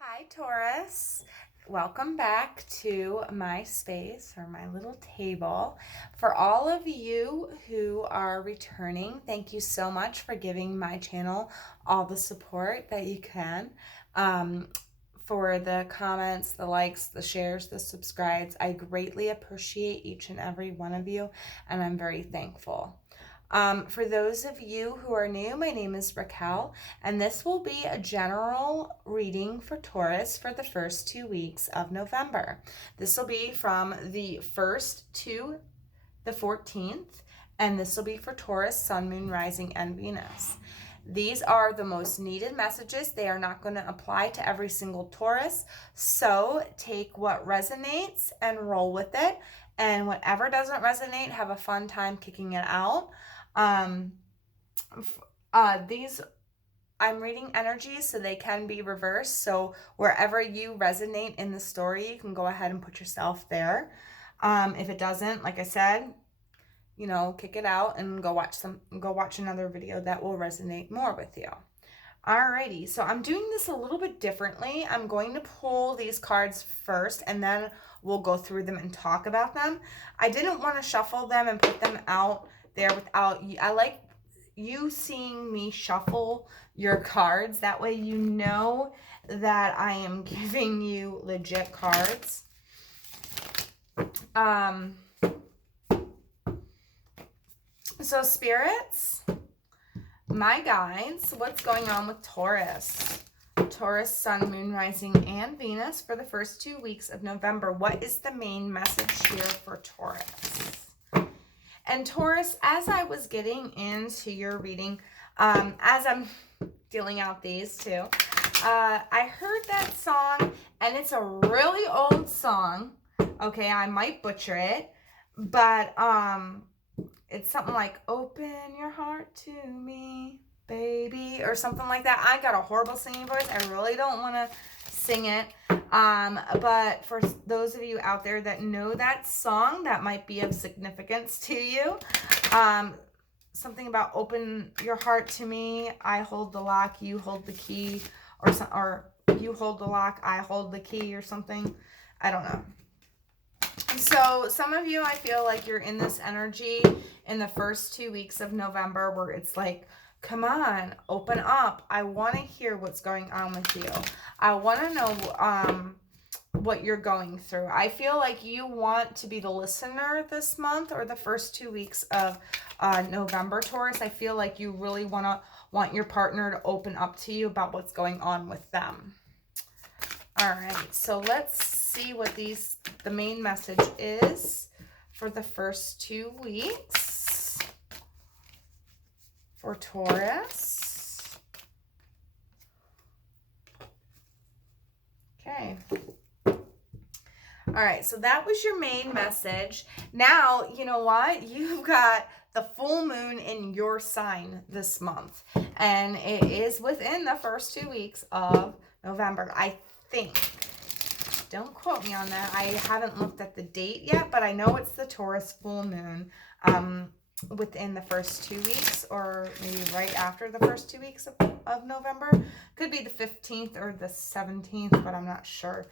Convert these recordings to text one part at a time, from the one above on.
Hi, Taurus. Welcome back to my space or my little table. For all of you who are returning, thank you so much for giving my channel all the support that you can. For the comments, the likes, the shares, the subscribes, I greatly appreciate each and every one of you, and I'm very thankful. For those of you who are new, my name is Racquel, and this will be a general reading for Taurus for the first 2 weeks of November. This will be from the 1st to the 14th, and this will be for Taurus, Sun, Moon, Rising, and Venus. These are the most needed messages. They are not going to apply to every single Taurus, so take what resonates and roll with it, and whatever doesn't resonate, have a fun time kicking it out. These I'm reading energies, so they can be reversed. So wherever you resonate in the story, you can go ahead and put yourself there. If it doesn't, like I said, kick it out and go watch another video that will resonate more with you. Alrighty, so I'm doing this a little bit differently. I'm going to pull these cards first, and then we'll go through them and talk about them. I didn't want to shuffle them and put them out there without you. I like you seeing me shuffle your cards. That way you know that I am giving you legit cards. So spirits, my guides, what's going on with Taurus? Taurus, Sun, Moon, Rising, and Venus for the first 2 weeks of November. What is the main message here for Taurus? And Taurus, as I was getting into your reading, as I'm dealing out these two, I heard that song, and it's a really old song. Okay, I might butcher it, but it's something like, open your heart to me, baby, or something like that. I got a horrible singing voice. I really don't want to sing it. But for those of you out there that know that song, that might be of significance to you. Something about open your heart to me. I hold the lock, you hold the key, or you hold the lock, I hold the key, or something. I don't know. So some of you, I feel like you're in this energy in the first 2 weeks of November where it's like, come on, open up. I want to hear what's going on with you. I want to know what you're going through. I feel like you want to be the listener this month or the first 2 weeks of November, Taurus. I feel like you really want your partner to open up to you about what's going on with them. All right, so let's see what the main message is for the first 2 weeks for Taurus. Okay. All right, so that was your main message. Now, you know what? You've got the full moon in your sign this month, and it is within the first 2 weeks of November, I think. Don't quote me on that. I haven't looked at the date yet, but I know it's the Taurus full moon within the first 2 weeks, or maybe right after the first 2 weeks of November. Could be the 15th or the 17th, but I'm not sure.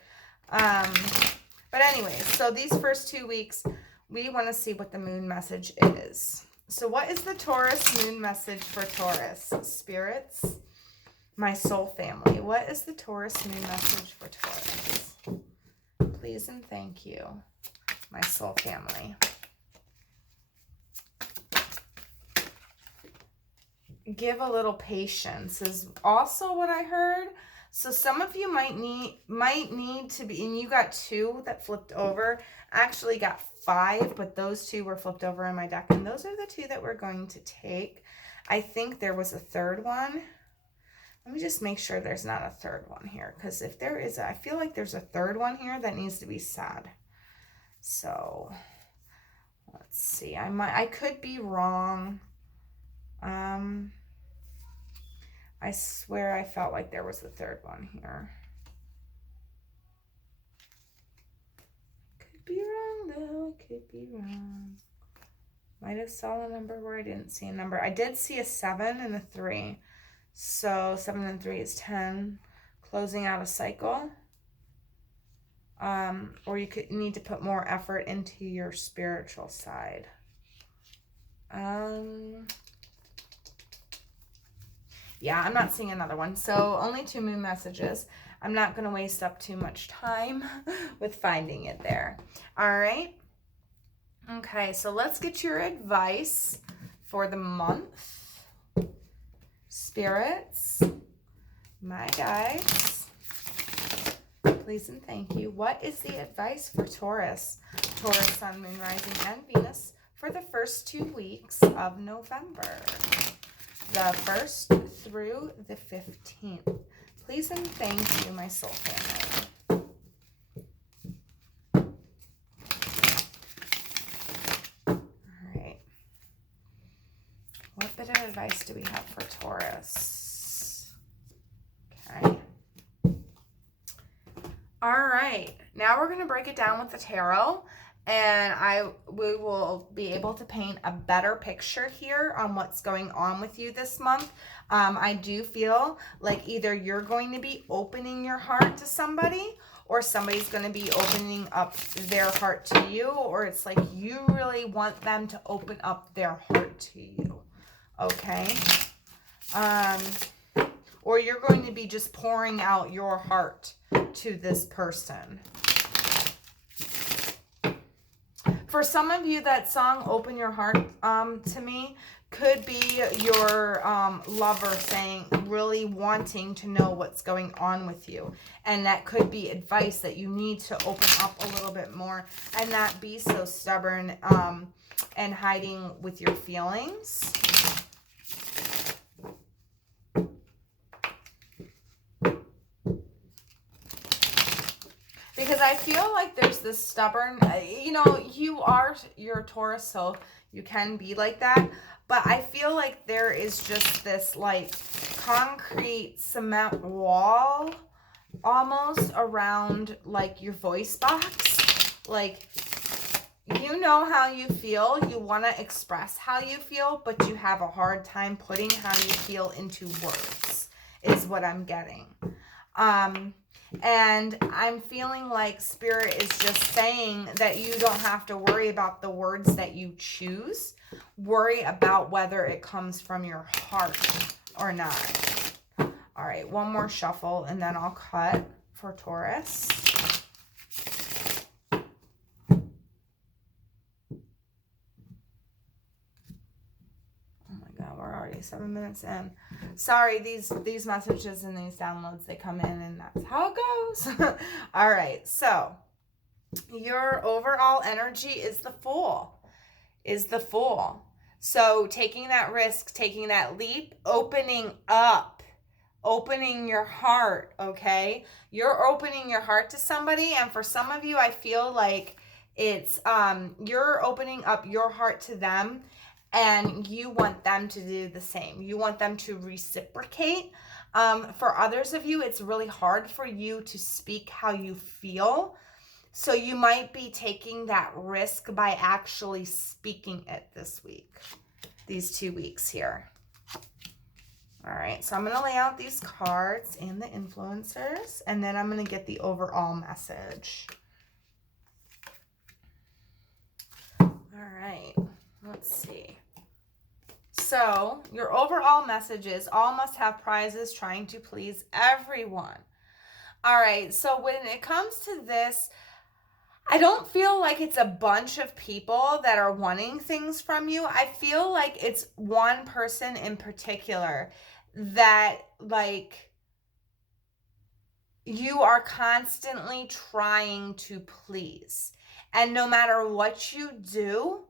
But anyway, so these first 2 weeks, we want to see what the moon message is. So what is the Taurus moon message for Taurus? Spirits, my soul family. What is the Taurus moon message for Taurus? Please and thank you, my soul family. Give a little patience is also what I heard. So some of you might need to be, and you got 2 that flipped over. I actually got 5, but those 2 were flipped over in my deck, and those are the 2 that we're going to take. I think there was a 3rd one. Let me just make sure there's not a 3rd one here, because if there is, I feel like there's a 3rd one here that needs to be said. So let's see. I could be wrong. I swear I felt like there was a 3rd one here. Could be wrong though. Could be wrong. Might have saw a number where I didn't see a number. I did see a 7 and a 3. So 7 and 3 is 10. closing out a cycle. Or you could need to put more effort into your spiritual side. Yeah, I'm not seeing another one. So only 2 moon messages. I'm not going to waste up too much time with finding it there. All right. Okay, so let's get your advice for the month. Spirits, my guides, please and thank you. What is the advice for Taurus? Taurus, Sun, Moon, Rising, and Venus for the first 2 weeks of November. The 1st through the 15th. Please and thank you, my soul family. All right. What bit of advice do we have for Taurus? Okay. All right. Now we're going to break it down with the tarot. And we will be able to paint a better picture here on what's going on with you this month. I do feel like either you're going to be opening your heart to somebody, or somebody's going to be opening up their heart to you, or it's like you really want them to open up their heart to you. Okay? Or you're going to be just pouring out your heart to this person. For some of you, that song, Open Your Heart to Me, could be your lover saying, really wanting to know what's going on with you. And that could be advice that you need to open up a little bit more and not be so stubborn and hiding with your feelings. Because I feel like there's this stubborn, you're Taurus, so you can be like that. But I feel like there is just this like concrete cement wall almost around like your voice box. Like, you know how you feel. You want to express how you feel, but you have a hard time putting how you feel into words, is what I'm getting. And I'm feeling like Spirit is just saying that you don't have to worry about the words that you choose. Worry about whether it comes from your heart or not. All right, one more shuffle and then I'll cut for Taurus. We're already 7 minutes in. Sorry, these messages and these downloads, they come in and that's how it goes. All right, so your overall energy is the Fool. So taking that risk, taking that leap, opening up, opening your heart, okay? You're opening your heart to somebody, and for some of you, I feel like it's you're opening up your heart to them. And you want them to do the same. You want them to reciprocate. For others of you, it's really hard for you to speak how you feel. So you might be taking that risk by actually speaking it this week. These 2 weeks here. All right, so I'm going to lay out these cards and the influencers. And then I'm going to get the overall message. All right, let's see. So, your overall message is, all must have prizes, trying to please everyone. All right, so when it comes to this, I don't feel like it's a bunch of people that are wanting things from you. I feel like it's one person in particular that, like, you are constantly trying to please. And no matter what you do,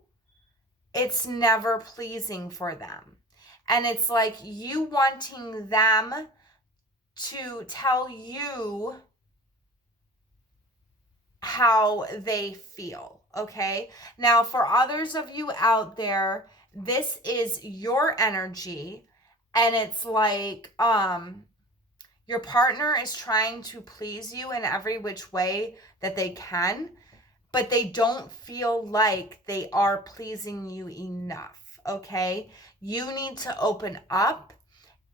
it's never pleasing for them. And it's like you wanting them to tell you how they feel, okay? Now, for others of you out there, this is your energy, and it's like your partner is trying to please you in every which way that they can, but they don't feel like they are pleasing you enough, okay? You need to open up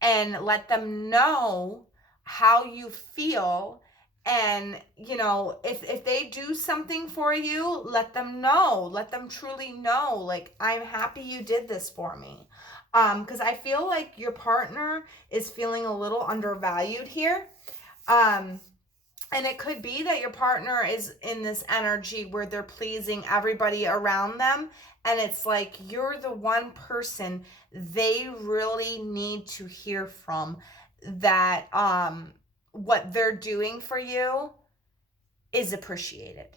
and let them know how you feel. And, you know, if they do something for you, let them know. Let them truly know, like, I'm happy you did this for me. Because I feel like your partner is feeling a little undervalued here. And it could be that your partner is in this energy where they're pleasing everybody around them. And it's like you're the one person they really need to hear from, that what they're doing for you is appreciated.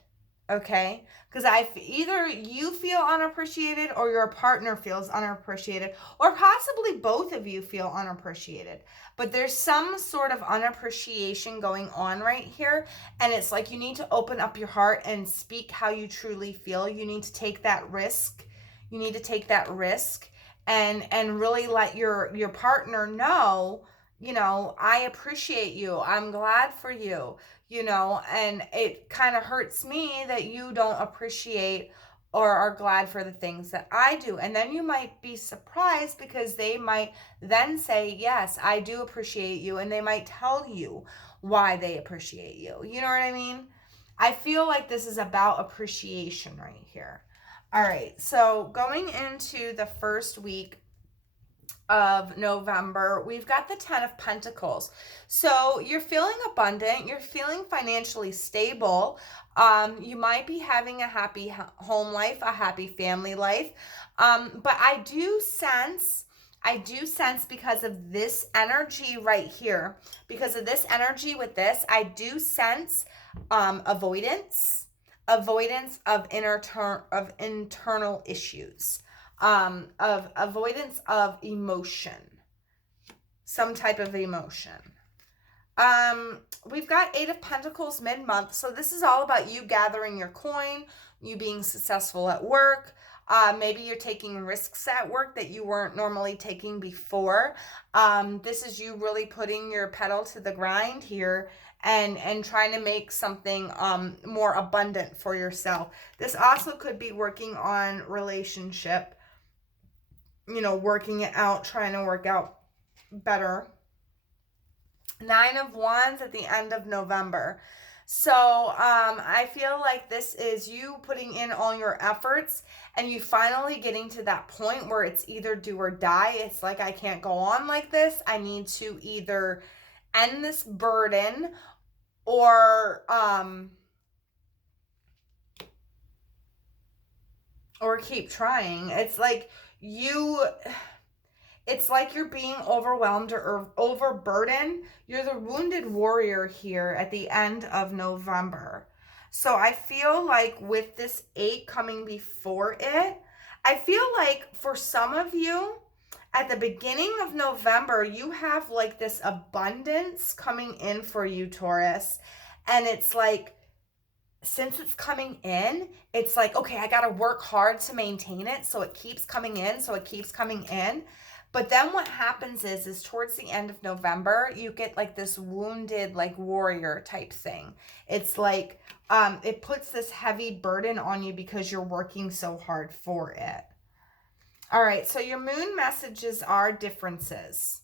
Okay? Because either you feel unappreciated or your partner feels unappreciated, or possibly both of you feel unappreciated. But there's some sort of unappreciation going on right here. And it's like you need to open up your heart and speak how you truly feel. You need to take that risk. You need to take that risk and really let your partner know, you know, I appreciate you. I'm glad for you. You know, and it kind of hurts me that you don't appreciate or are glad for the things that I do. And then you might be surprised because they might then say, yes, I do appreciate you. And they might tell you why they appreciate you. You know what I mean? I feel like this is about appreciation right here. All right, so going into the first week of November, we've got the 10 of Pentacles. So you're feeling abundant, you're feeling financially stable. You might be having a happy home life, a happy family life. But I do sense because of this energy right here, because of this energy with this, I do sense avoidance of internal issues. Of avoidance of emotion, some type of emotion. We've got 8 of Pentacles mid-month. So this is all about you gathering your coin, you being successful at work. Maybe you're taking risks at work that you weren't normally taking before. This is you really putting your pedal to the grind here and trying to make something more abundant for yourself. This also could be working on relationship, you know, working it out, trying to work out better. 9 of Wands at the end of November. So I feel like this is you putting in all your efforts and you finally getting to that point where it's either do or die. It's like, I can't go on like this. I need to either end this burden or keep trying. It's like it's like you're being overwhelmed or overburdened. You're the wounded warrior here at the end of November. So I feel like with this 8 coming before it, I feel like for some of you, at the beginning of November, you have like this abundance coming in for you, Taurus. And it's like, since it's coming in, it's like, okay, I got to work hard to maintain it. So it keeps coming in. But then what happens is towards the end of November, you get like this wounded, like warrior type thing. It's like, it puts this heavy burden on you because you're working so hard for it. All right. So your moon messages are differences.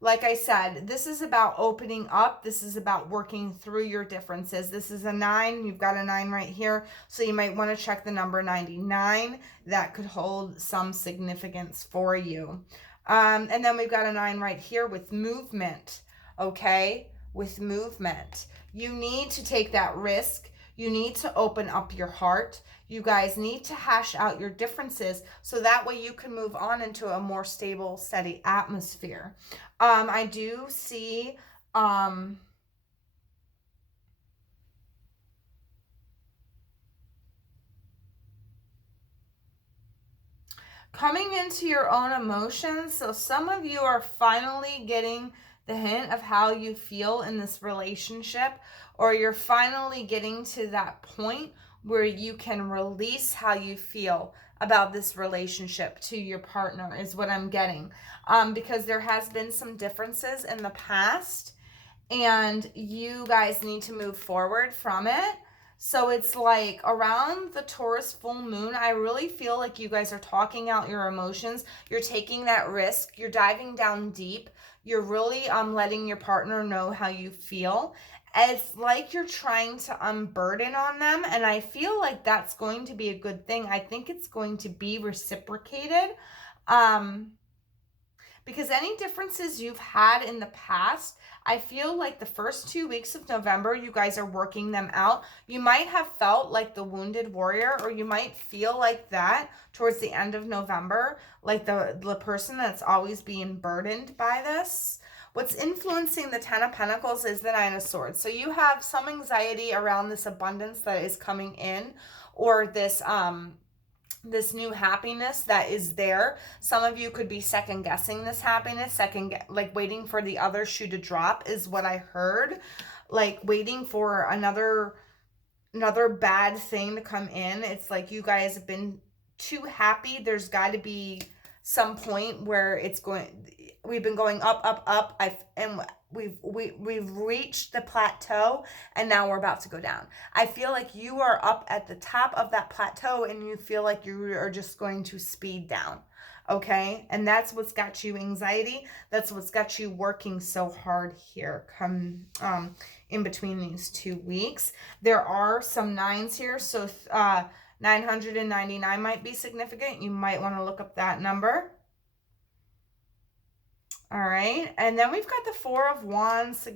Like I said, this is about opening up. This is about working through your differences. This is a 9. You've got a 9 right here. So you might want to check the number 99. That could hold some significance for you. And then we've got a 9 right here with movement. Okay? With movement. You need to take that risk. You need to open up your heart. You guys need to hash out your differences so that way you can move on into a more stable, steady atmosphere. I do see coming into your own emotions. So some of you are finally getting the hint of how you feel in this relationship, or you're finally getting to that point where you can release how you feel about this relationship to your partner, is what I'm getting. Because there has been some differences in the past and you guys need to move forward from it. So it's like around the Taurus full moon, I really feel like you guys are talking out your emotions. You're taking that risk. You're diving down deep. You're really letting your partner know how you feel. It's like you're trying to unburden on them, and I feel like that's going to be a good thing. I think it's going to be reciprocated. Because any differences you've had in the past, I feel like the first 2 weeks of November, you guys are working them out. You might have felt like the wounded warrior, or you might feel like that towards the end of November, like the person that's always being burdened by this. What's influencing the 10 of Pentacles is the 9 of Swords. So you have some anxiety around this abundance that is coming in, or this new happiness that is there. Some of you could be second guessing this happiness, like waiting for the other shoe to drop is what I heard. Like waiting for another bad thing to come in. It's like you guys have been too happy. There's got to be some point where we've been going up, and we've reached the plateau, and now we're about to go down. I feel like you are up at the top of that plateau, and you feel like you are just going to speed down. Okay, and that's what's got you anxiety. That's what's got you working so hard here. Come in between these 2 weeks, there are some 9s here, so 999 might be significant. You might want to look up that number. All right, and then we've got the 4 of Wands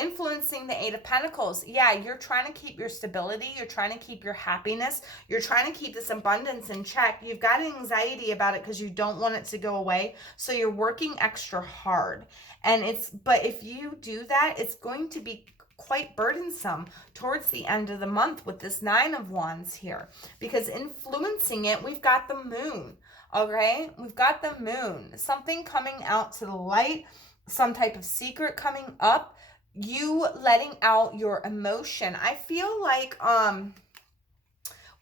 influencing the 8 of Pentacles. Yeah, you're trying to keep your stability. You're trying to keep your happiness. You're trying to keep this abundance in check. You've got anxiety about it because you don't want it to go away. So you're working extra hard. But if you do that, it's going to be quite burdensome towards the end of the month with this 9 of Wands here, because influencing it, we've got the moon. Okay, we've got the moon, something coming out to the light, some type of secret coming up, you letting out your emotion. I feel like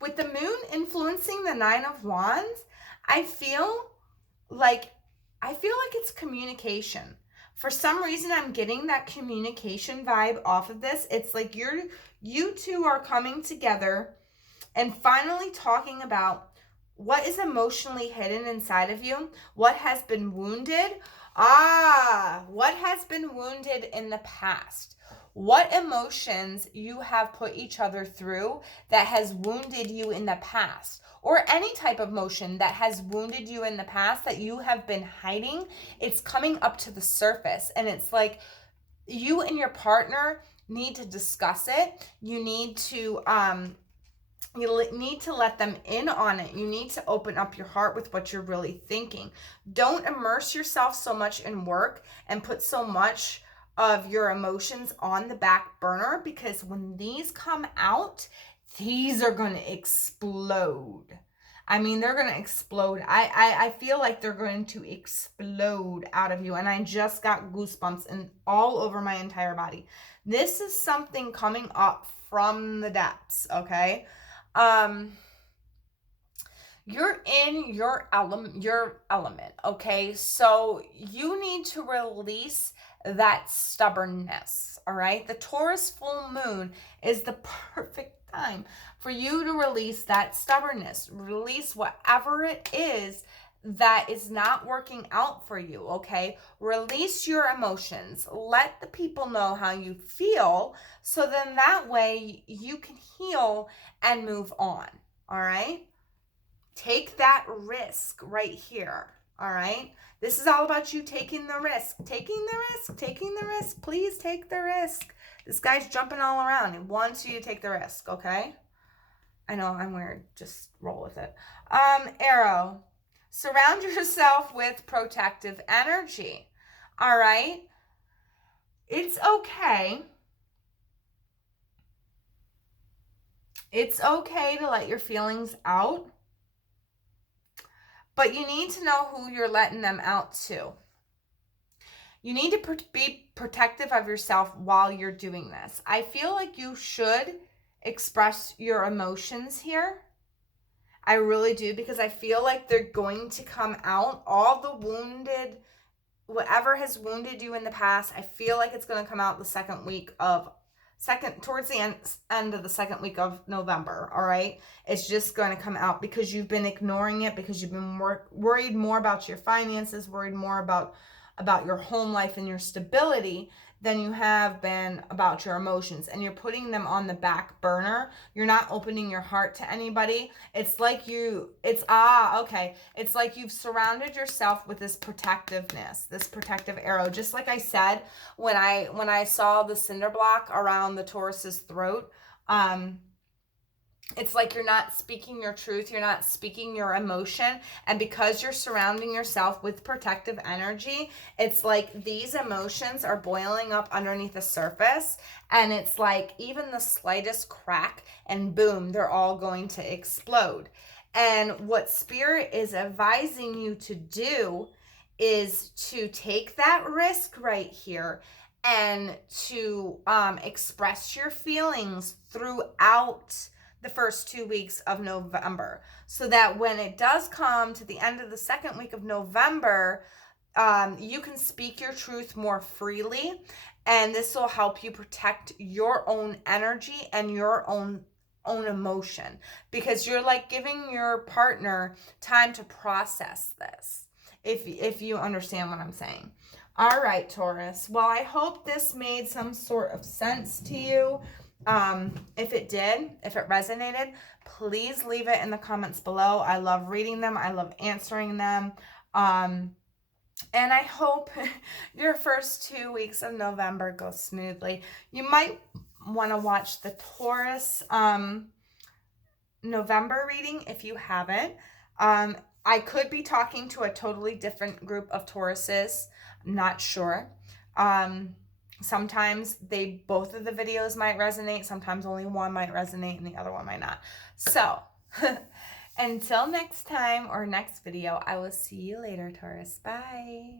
with the moon influencing the 9 of Wands, I feel like it's communication. For some reason, I'm getting that communication vibe off of this. It's like you two are coming together and finally talking about what is emotionally hidden inside of you, what has been wounded. What has been wounded in the past. What emotions you have put each other through that has wounded you in the past, or any type of emotion that has wounded you in the past that you have been hiding. It's coming up to the surface, and it's like you and your partner need to discuss it. You need to let them in on it. You need to open up your heart with what you're really thinking. Don't immerse yourself so much in work and put so much of your emotions on the back burner, because when these come out, these are going to explode. I mean, they're going to explode. I feel like they're going to explode out of you. And I just got goosebumps and all over my entire body. This is something coming up from the depths, okay? You're in your element, okay? So you need to release that stubbornness, all right? The Taurus full moon is the perfect time for you to release that stubbornness. Release whatever it is that is not working out for you, okay? Release your emotions. Let the people know how you feel, so then that way you can heal and move on, all right? Take that risk right here, all right? This is all about you taking the risk. Taking the risk. Please take the risk. This guy's jumping all around. He wants you to take the risk, okay? I know, I'm weird. Just roll with it. Arrow. Surround yourself with protective energy, all right? It's okay. It's okay to let your feelings out, but you need to know who you're letting them out to. You need to be protective of yourself while you're doing this. I feel like you should express your emotions here. I really do, because I feel like they're going to come out. All the wounded, whatever has wounded you in the past, I feel like it's going to come out towards the end of the second week of November, all right? It's just going to come out because you've been ignoring it, because you've been worried more about your finances, worried more about about your home life and your stability than you have been about your emotions, and you're putting them on the back burner. You're not opening your heart to anybody. It's like it's like you've surrounded yourself with this protectiveness, this protective arrow. Just like I said, when I saw the cinder block around the Taurus's throat, it's like you're not speaking your truth. You're not speaking your emotion. And because you're surrounding yourself with protective energy, it's like these emotions are boiling up underneath the surface. And it's like even the slightest crack and boom, they're all going to explode. And what Spirit is advising you to do is to take that risk right here and to express your feelings throughout the first 2 weeks of November, so that when it does come to the end of the second week of November, you can speak your truth more freely, and this will help you protect your own energy and your own emotion, because you're like giving your partner time to process this, if you understand what I'm saying. All right, Taurus. Well, I hope this made some sort of sense to you. If it did, if it resonated, please leave it in the comments below. I love reading them. I love answering them. And I hope your first 2 weeks of November go smoothly. You might want to watch the Taurus November reading if you haven't. I could be talking to a totally different group of Tauruses. I'm not sure. Sometimes both of the videos might resonate. Sometimes only one might resonate and the other one might not. So until next time or next video, I will see you later, Taurus. Bye.